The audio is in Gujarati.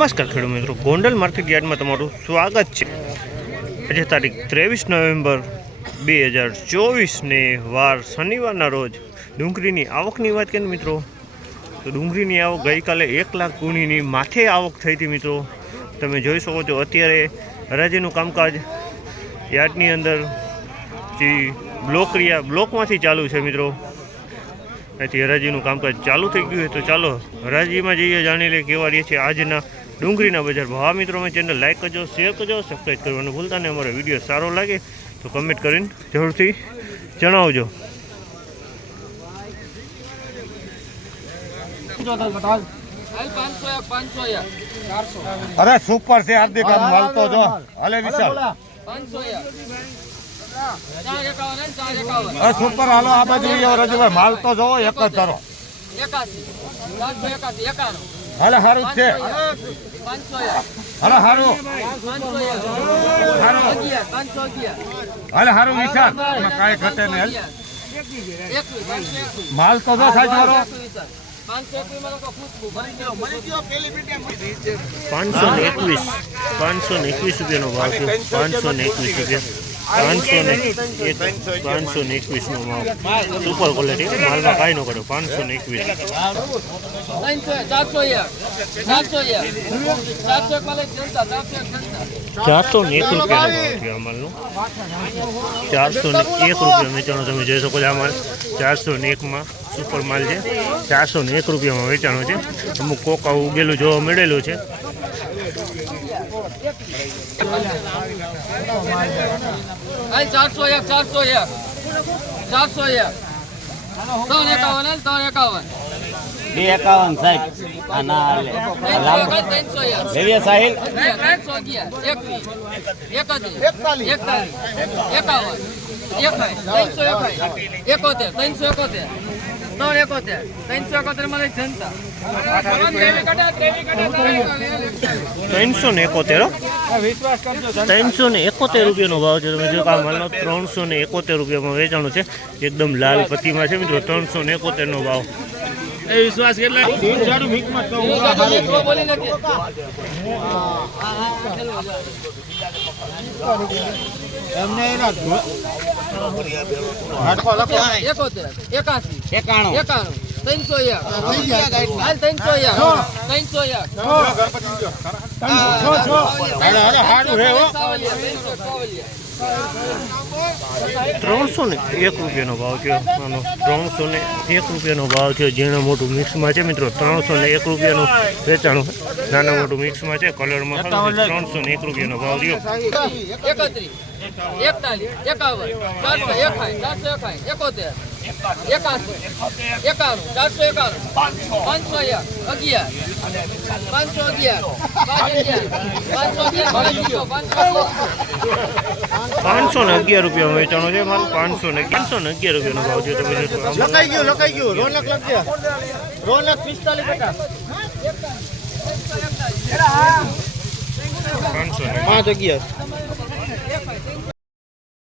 નમસ્કાર ખેડૂત મિત્રો. ગોંડલ માર્કેટ યાર્ડમાં તમારું સ્વાગત છે. આજે તારીખ ત્રેવીસ નવેમ્બર બે હજાર ચોવીસને વાર શનિવારના રોજ ડુંગળીની આવકની વાત કરીએ મિત્રો, તો ડુંગળીની આવક ગઈકાલે એક લાખ ગુણીની માથે આવક થઈ હતી મિત્રો. તમે જોઈ શકો છો, અત્યારે હરાજીનું કામકાજ યાર્ડની અંદર જે બ્લોક રહ્યા, બ્લોકમાંથી ચાલુ છે મિત્રો. અહીંથી હરાજીનું કામકાજ ચાલુ થઈ ગયું છે. તો ચાલો હરાજીમાં જઈએ, જાણી લઈએ કેવા રહીએ છીએ આજના ડુંગળીના બજાર ભાવ. મિત્રો, અમે ચેનલ લાઇક કરજો શેર કરજો સબસ્ક્રાઈબ કરવાનું ભૂલતા ને અમારો વીડિયો સારો લાગે તો કમેન્ટ કરીને જરૂરથી જણાવજો. અરે સુપર છે, હાર્દિક આમ હાલતો જો. હાલે વિશાલ. સુપર હાલો, આ બાજુ રજુભાઈ માલ તો એક જ ધરો. એકાસી એકાસી એકાણું હાલે, હારું જ છે. હારું. અગિયાર હાલે, હારું એમાં કાંઈ ઘટે નહીં માલ તો જો થાય વાળો. પાંચસો એકવીસમાં લોકો પૂછવું પાંચસો ને એકવીસ. પાંચસો ને એકવીસ રૂપિયાનો ભાવ છે. પાંચસો ને એકવીસ રૂપિયા. પાંચસો ને એક પાંચસો ને એકવીસનો માલ સુપર ક્વોલિટી માલમાં કાંઈ ન કર્યો પાંચસો ને એકવીસ. ચારસો ને એક રૂપિયાનો ભાવ છે આ ચારસો ને એક રૂપિયા વેચાણો તમે જોઈ શકો છો. આ ચારસો ને એકમાં સુપર માલ છે. ચારસો ને એક રૂપિયામાં વેચાણો છે. અમુક કોકા ઉગેલું જોવા મળેલું છે. ચારસો એક ચારસો એક. ચારસો એક. ત્રણ એકાવન ત્રણ એકાવન. બે એકાવન સાહેબ આ ના હાલે. ત્રણસો એક ત્રણસો એક. લેવીએ સાહિલ? એકોતેર. ત્રણસો એકોતેર. ત્રણ એકોતેર ત્રણસો એકોતેરમાં જનતા ત્રણસો ને એકોતેર ત્રણસો ને એકોતેર રૂપિયાનો ભાવ છે તમે જો કે આ માલનો ત્રણસો ને એકોતેર રૂપિયામાં વેચાણું છે. એકદમ લાલ પતિમાં છે મિત્રો ત્રણસો ને એકોતેરનો ભાવ. બોલી નથી એકોતેર એકાસી. એકાણું. એકાણું. ત્રણસો ને એક. રૂપિયાનો ભાવ છે આનો ત્રણસો ને એક રૂપિયાનો ભાવ થયો. ઝીણું મોટું મિક્સમાં છે મિત્રો. ત્રણસો ને એક રૂપિયાનું વેચાણું. નાના મોટું મિક્સમાં છે. કલરમાં ત્રણસો ને એક રૂપિયાનો ભાવ થયો. એકત્રીસ. એકતાલીસ. એકાવન. ચારસો એકાઈ ચારસો એકોતેર. એકાસી એકાણું ચારસો એકાણું પાંચસો અગિયાર પાંચસો અગિયાર પાંચસો ને અગિયાર રૂપિયામાં વેચાણો છે મારું પાંચસો ને પાંચસો ને અગિયાર રૂપિયાનો ભાવ છે તમે. લખાઈ ગયું લખાઈ ગયું રોનક લખજે. રોનક પિસ્તાલીસ પચાસ પાંચસો ને પાંચ અગિયાર.